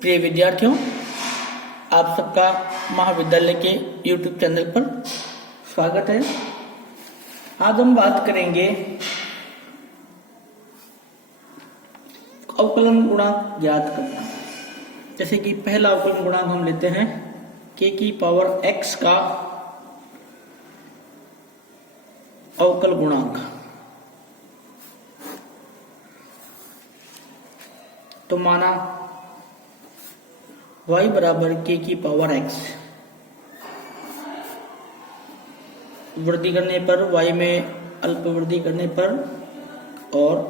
प्रिय विद्यार्थियों, आप सबका महाविद्यालय के YouTube चैनल पर स्वागत है। आज हम बात करेंगे अवकलन गुणांक ज्ञात करना। जैसे कि पहला अवकलन गुणांक हम लेते हैं k की पावर x का अवकल गुणांक। तो माना y बराबर k की पावर x, वृद्धि करने पर y में अल्प वृद्धि करने पर और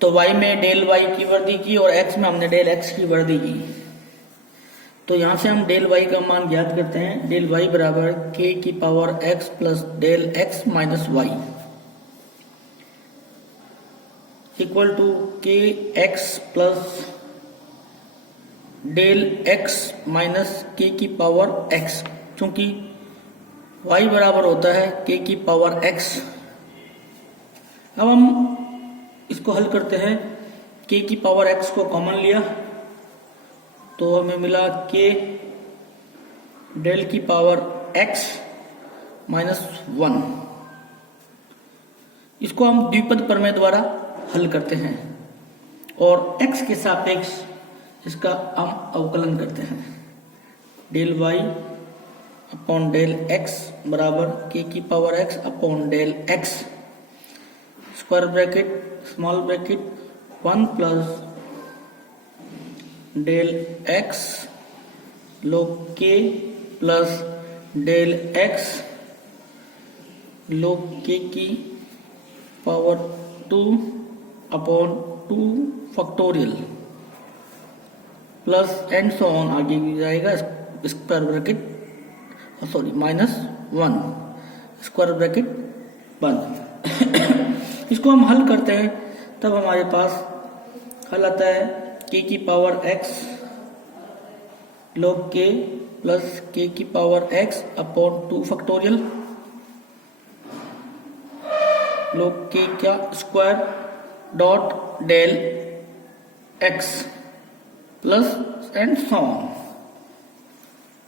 तो y में डेल y की वृद्धि की और x में हमने डेल x की वृद्धि की। तो यहां से हम डेल y का मान ज्ञात करते हैं। डेल y बराबर k की power x plus del x minus y equal to K X plus del x minus K की पावर एक्स। चूंकि y बराबर होता है k की पावर x। अब हम इसको हल करते हैं। k की पावर x को कॉमन लिया तो हमें मिला k डेल की पावर x माइनस 1। इसको हम द्विपद प्रमेय द्वारा हल करते हैं और x के सापेक्ष इसका हम अवकलन करते हैं। Del y upon del x बराबर k की power x upon del x square bracket small bracket 1 plus del x log k plus del x log k की power 2 upon 2 factorial plus and so on आगे भी जाएगा square bracket sorry minus 1 square bracket बंद। इसको हम हल करते हैं तब हमारे पास हल आता है k की power x log k plus k की power x upon 2 factorial log k का square dot del x plus and so on.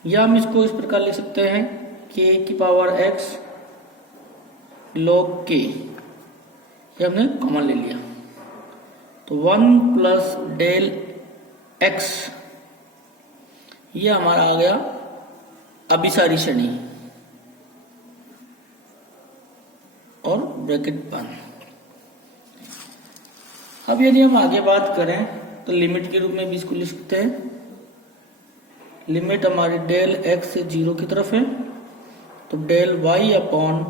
या हम इसको इस प्रकार लिख सकते हैं k की पावर x log k, ये हमने कॉमन ले लिया तो 1 प्लस डेल x ये हमारा आ गया अभिसारी श्रेणी और ब्रैकेट बंद। अब यदि हम आगे बात करें तो लिमिट के रूप में भी इसको लिख सकते हैं। लिमिट हमारी डेल x से 0 की तरफ है तो del y upon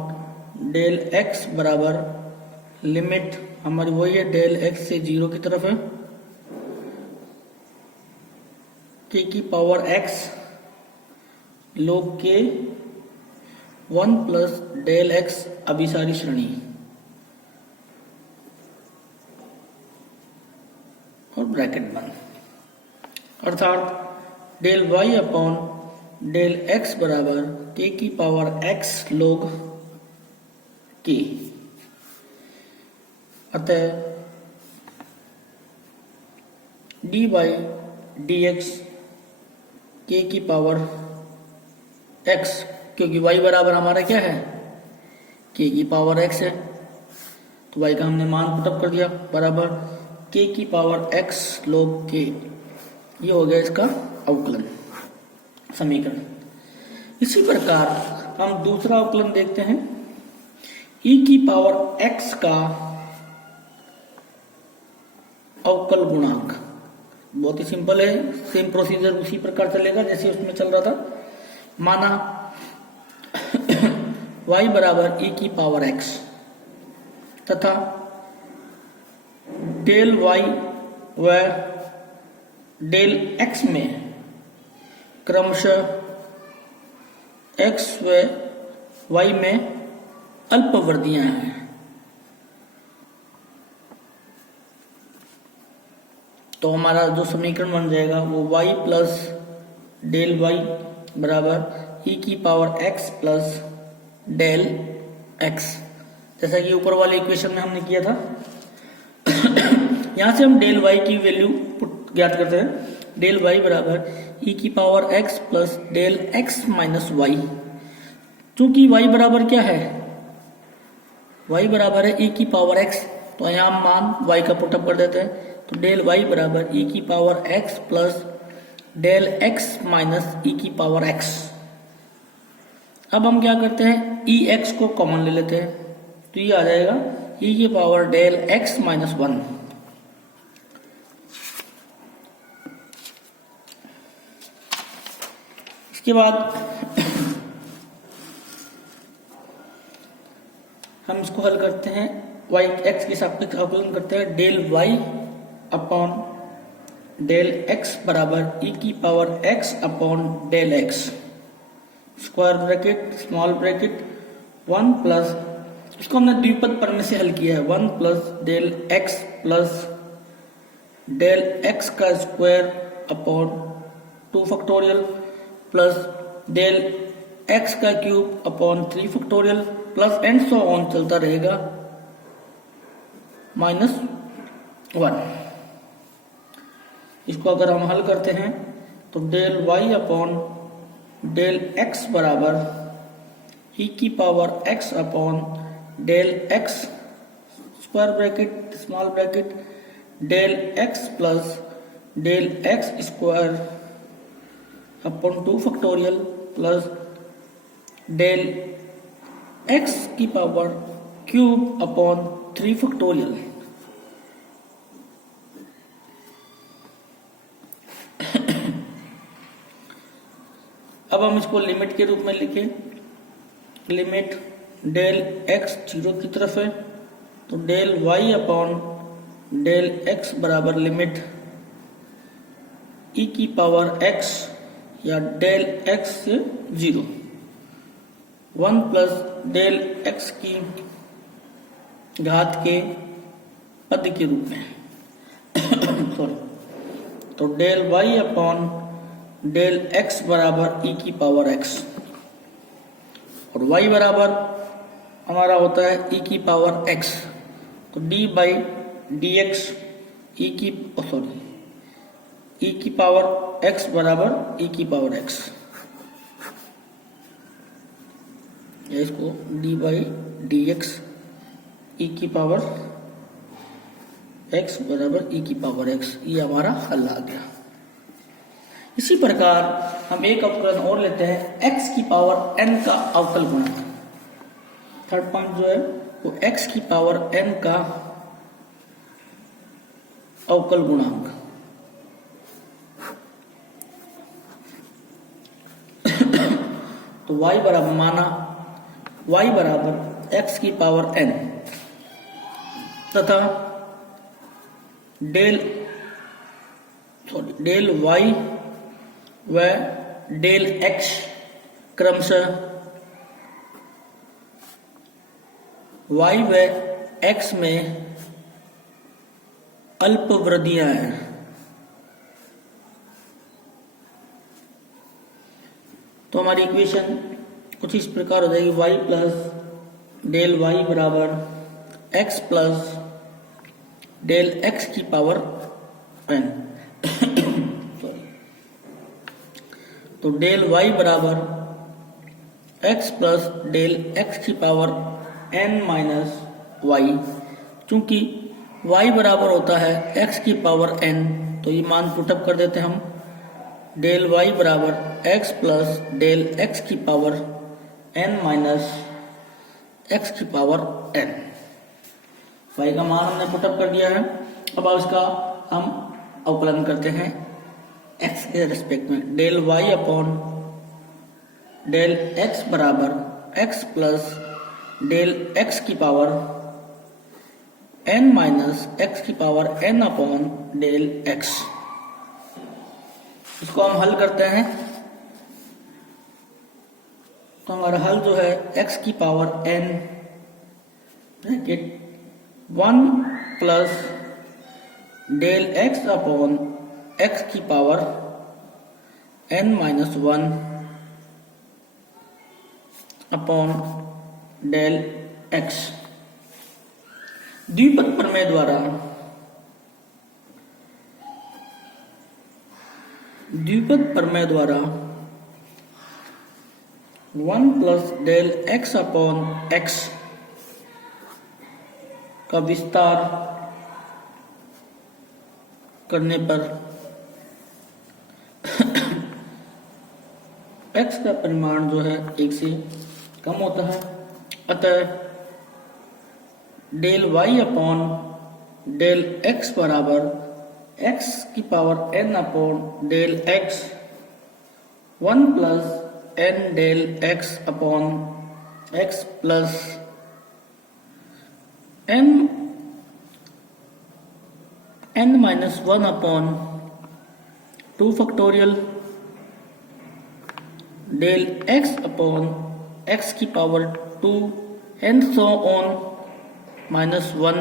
del x बराबर लिमिट हमारी वही है डेल x से 0 की तरफ है k की power x log k 1 plus del x अभिसारी श्रेणी और ब्रैकेट बंद। अर्थात del y upon del x बराबर k की पावर x log k। अतः dy dx k की पावर x, क्योंकि y बराबर हमारा क्या है k की पावर x है तो y का हमने मान पुटअप कर दिया बराबर k की पावर x log k। ये हो गया इसका अवकलन समीकरण। इसी प्रकार हम दूसरा अवकलन देखते हैं e की पावर x का अवकल गुणांक। बहुत ही सिंपल है, सेम प्रोसीजर उसी प्रकार चलेगा जैसे उसमें चल रहा था। माना y बराबर e की पावर x तथा डेल y व डेल x में क्रमशः x व y में अल्प वृद्धियां हैं। तो हमारा जो समीकरण बन जाएगा वो y प्लस डेल y बराबर e की power x plus del x, जैसा कि ऊपर वाले इक्वेशन में हमने किया था। यहां से हम डेल वाई की वैल्यू ज्ञात करते हैं। डेल वाई बराबर ई की power x plus del x minus y. चूंकि वाई बराबर क्या है, वाई बराबर है ई की पावर एक्स, तो यहां हम मान वाई का पुटअप कर देते हैं। तो डेल वाई बराबर ई की power x plus del x minus E की पावर एक्स। अब हम क्या करते हैं, ई एक्स को कॉमन ले लेते हैं, तो ये आ जाएगा ई की power del x minus one. इसके बाद हम इसको हल करते हैं, वाई एक्स के सापेक्ष अवकलन करते हैं। Del Y upon del x बराबर ई की power x upon del x, square bracket small bracket 1 plus, इसको हमने द्विपद प्रमेय से हल किया है, 1 plus del x plus del X का square upon 2 factorial plus del X का cube upon 3 factorial plus and so on चलता रहेगा -1। इसको अगर हम हल करते हैं तो del Y upon del x बराबर ई की power x upon del x square bracket small bracket del x plus del x square upon 2 factorial plus del x की पावर क्यूब अपॉन 3 फैक्टोरियल। अब हम इसको लिमिट के रूप में लिखें, लिमिट डेल एक्स 0 की तरफ है, तो del Y upon del x बराबर लिमिट ई की पावर एक्स या डेल एक्स से 0, 1 प्लस डेल एक्स की घात के पद के रूप में सॉरी, तो del Y upon del x बराबर ई की पावर एक्स और वाई बराबर हमारा होता है ई की पावर एक्स, तो डी बाई डी एक्स ई की पावर एक्स बराबर ई की पावर एक्स, या इसको डी बाई डी एक्स ई की पावर एक्स बराबर ई की पावर एक्स, ये हमारा हल आ गया। इसी प्रकार हम एक अवकलन और लेते हैं, x की पावर n का अवकल गुणक। थर्ड पॉइंट जो है वो x की पावर n का अवकल गुणांक। तो y बराबर माना y बराबर x की पावर n तथा डेल y व डेल एक्स क्रमशः y व x में अल्प वृद्धियां हैं। तो हमारी इक्वेशन कुछ इस प्रकार हो जाएगी, y प्लस डेल y बराबर x प्लस डेल x की पावर n। तो डेल y बराबर x प्लस डेल x की पावर n माइनस वाई। चूंकि y बराबर होता है x की पावर n, तो ये मान पुटअप कर देते हैं हम, डेल y बराबर x प्लस डेल x की पावर n माइनस x की पावर n। y का मान हमने पुटअप कर दिया है। अब इसका हम अवकलन करते हैं x के रेस्पेक्ट में, del y upon del x बराबर x प्लस डेल x की पावर n माइनस x की power n upon del x। इसको हम हल करते हैं, तो हमारा हल जो है x की power n bracket 1 plus del x upon x की power n minus 1 upon del x। द्विपद प्रमेय द्वारा द्विपद प्रमेय द्वारा 1 plus del x upon x का विस्तार करने पर x का परिमाण जो है 1 से कम होता है। अतः del y upon del x बराबर x की power n upon del x 1 plus n del x upon x plus n minus 1 upon 2 factorial del x upon x की power 2 and so on minus 1।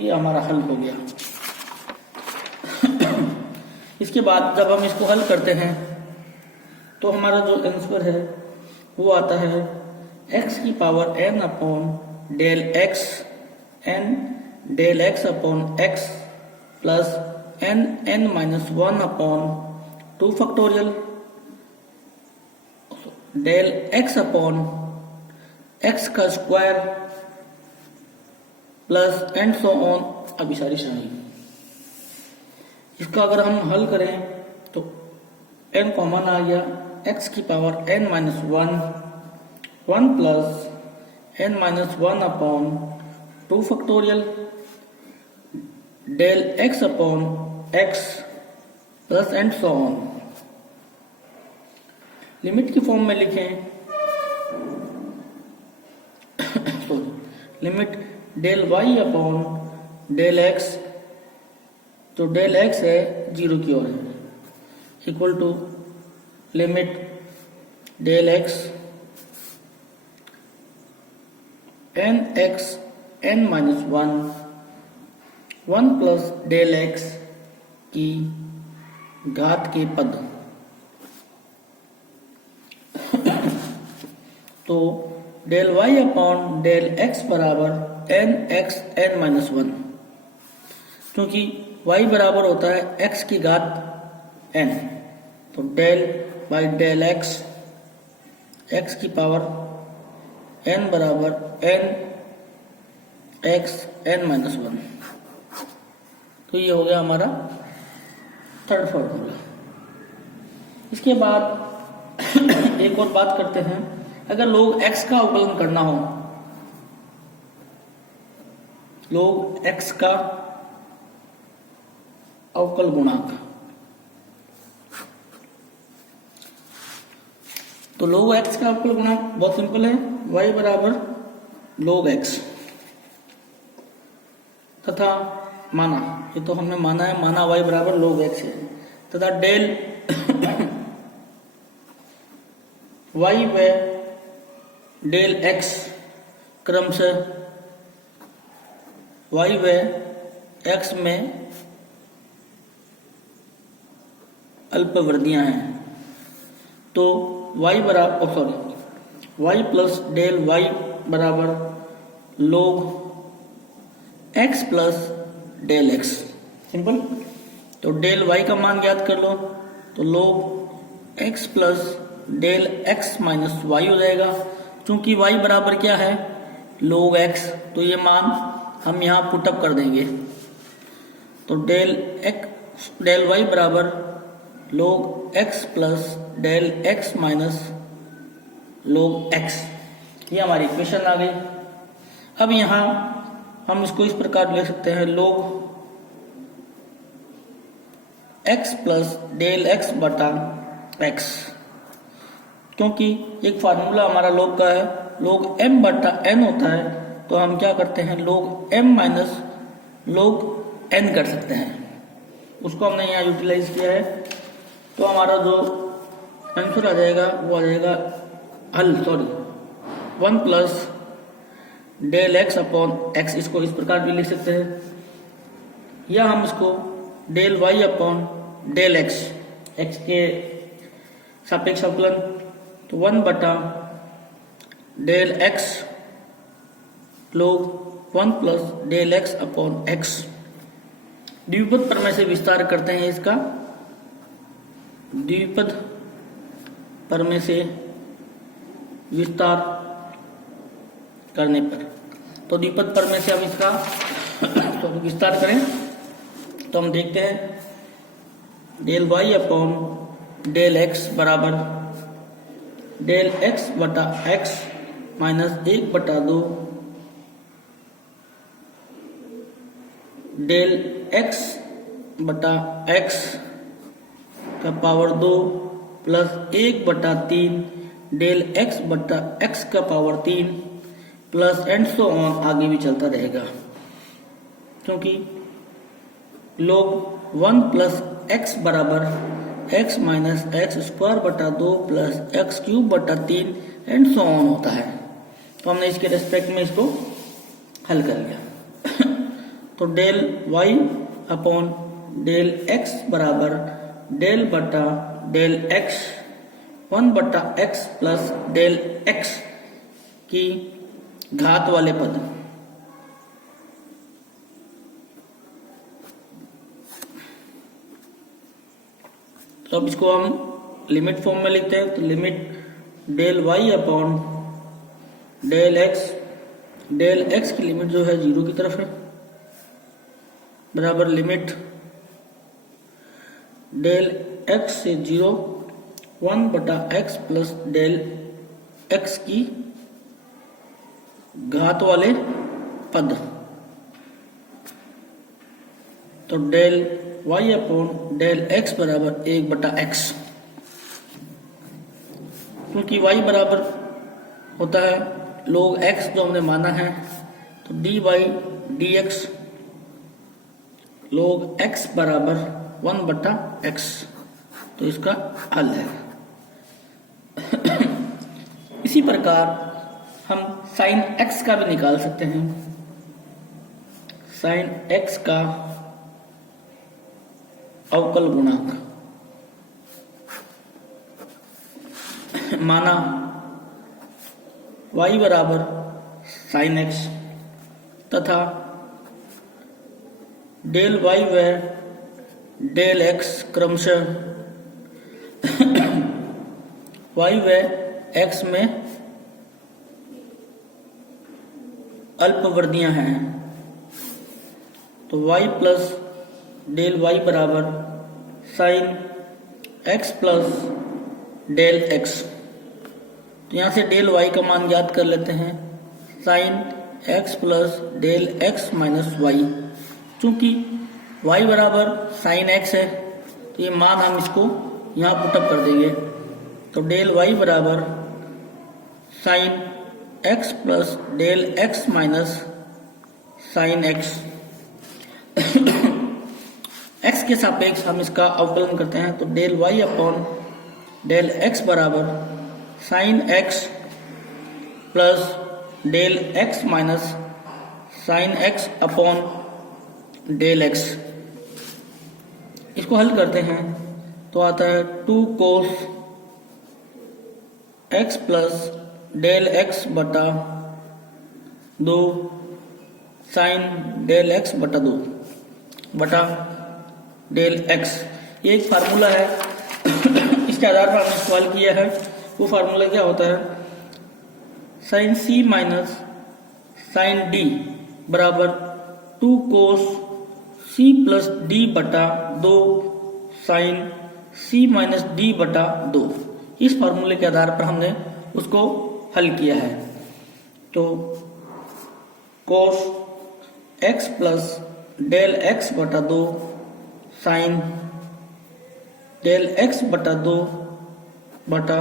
ये हमारा हल हो गया। इसके बाद जब हम इसको हल करते हैं तो हमारा जो आंसर है वो आता है x की power n upon del x n del x upon x plus n minus 1 upon 2 factorial del x upon x का square plus and so on अभिसारी श्रेणी। इसका अगर हम हल करें तो n कॉमन आ गया, x की power n minus 1 plus n minus 1 upon 2 factorial del x upon x plus and so on. Limit की फॉर्म में लिखें limit del y upon del x, तो डेल x है 0 की ओर है, equal to limit del x n minus 1 plus del x की घात के पद। तो del y upon del x बराबर nx n माइनस 1, क्योंकि y बराबर होता है x की घात n, तो डेल बाई डेल x की पावर n बराबर n x n माइनस 1। तो ये हो गया हमारा थर्ड फॉर्मूला। इसके बाद एक और बात करते हैं, अगर log x का अवकलन करना हो, log x का अवकल गुणांक, तो log x का अवकल गुणांक बहुत सिंपल है, y बराबर log x तथा माना, ये तो हमने माना है, माना y बराबर log x है, तथा डेल y व डेल x क्रमशः y व x में अल्पवर्धियां हैं, तो y बराबर y प्लस डेल y बराबर log x plus del x। Simple. तो डेल y का मान ज्ञात कर लो, तो log x plus del x minus y हो जाएगा। चूंकि y बराबर क्या है log x, तो ये मान हम यहाँ पुटअप कर देंगे, तो डेल y बराबर log x plus del x minus log x, ये हमारी इक्वेशन आ गई। अब यहाँ हम इसको इस प्रकार लिख सकते हैं log x plus del x बटा x, क्योंकि एक फार्मूला हमारा log का है, log m बटा n होता है, तो हम क्या करते हैं log m minus log n कर सकते हैं, उसको हमने यहाँ यूटिलाइज किया है। तो हमारा जो आंसर आ जाएगा वो आ जाएगा 1 plus del x upon x, इसको इस प्रकार भी लिख सकते हैं, या हम इसको del y upon del x के सापेक्ष अवकलन, तो 1 बटा del x log 1 plus del x upon x। द्विपद प्रमेय से विस्तार करते हैं इसका, द्विपद प्रमेय से विस्तार करने पर, तो द्विपद प्रमेय से अब इसका तो विस्तार करें तो हम देखते हैं del Y upon del x बराबर डेल एक्स बटा एक्स माइनस 1/2 डेल एक्स बटा एक्स का पावर 2 प्लस 1/3 डेल एक्स बटा एक्स का power 3 plus and so on, आगे भी चलता रहेगा क्योंकि log 1 प्लस एक्स बराबर एक्स माइनस एक्स स्क्वायर बटा 2 प्लस एक्स क्यूब बटा 3 एंड सो ऑन होता है। तो हमने इसके रेस्पेक्ट में इसको हल कर लिया। तो del y upon del x बराबर डेल बटा डेल x 1 बटा x प्लस डेल x की घात वाले पद, तो अब इसको हम लिमिट फॉर्म में लिखते हैं। तो limit del y upon del x की लिमिट जो है 0 की तरफ है, बराबर लिमिट डेल x से 0 1 बटा x प्लस डेल x की घात वाले पद। तो del y upon del x बराबर 1 बटा x, क्योंकि y बराबर होता है log x जो हमने माना है, तो dy dx log x बराबर 1 बटा x, तो इसका हल है। इसी प्रकार हम साइन x का भी निकाल सकते हैं। साइन x का अवकल गुणांक माना y बराबर साइन x तथा डेल y व डेल x क्रमशः y व x में अल्पवर्धियां हैं, तो y प्लस डेल y बराबर sine x plus del x। तो यहां से डेल y का मान याद कर लेते हैं, sine x plus del x minus y। चूंकि y बराबर साइन x है तो ये मान हम इसको यहां पुटअप कर देंगे। तो डेल y बराबर sine x plus del x minus sine x। x के सापेक्ष हम इसका अवकलन करते हैं, तो del y upon del x बराबर sine x plus del x minus sine x upon del x। इसको हल करते हैं तो आता है 2 cos x plus del x बटा 2 साइन डेल x बटा 2 बटा डेल x। ये एक फार्मूला है, इसके आधार पर हमने सवाल किया है। वो फार्मूला क्या होता है, sine c minus sine d बराबर 2 कोस c प्लस d बटा 2 साइन c माइनस d बटा 2। इस फार्मूले के आधार पर हमने उसको हल किया है। तो कोस x प्लस डेल x बटा 2 साइन डेल x बटा 2 बटा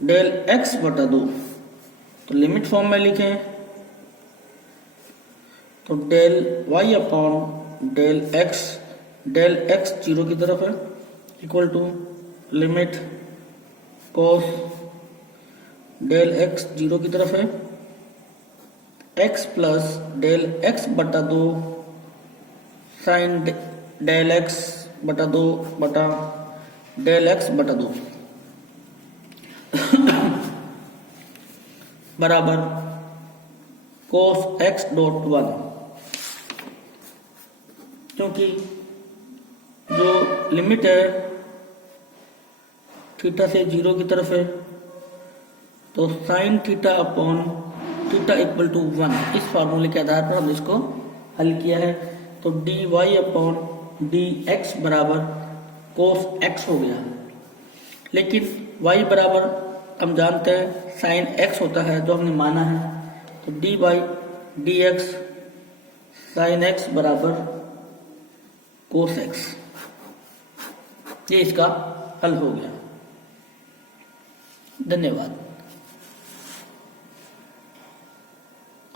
डेल x बटा 2। तो लिमिट फॉर्म में लिखें तो del y upon del x 0 की तरफ है equal to limit cos del x 0 की तरफ है x प्लस डेल x बटा 2 साइन डेल x बटा 2 बटा डेल x बटा 2 बराबर कोस x डॉट 1। क्योंकि जो लिमिट है थीटा से 0 की तरफ है, तो sine theta upon theta equal to 1, इस फार्मूले के आधार पर हमने इसको हल किया है। तो d y upon d x बराबर कोस एक्स हो गया। लेकिन y बराबर हम जानते हैं साइन x होता है, जो हमने माना है। तो d y d x sine x बराबर कोस x, ये इसका हल हो गया। धन्यवाद।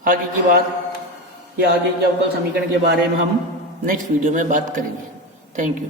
आगे की बात या आगे के अवकल समीकरण के बारे में हम नेक्स्ट वीडियो में बात करेंगे। Thank you.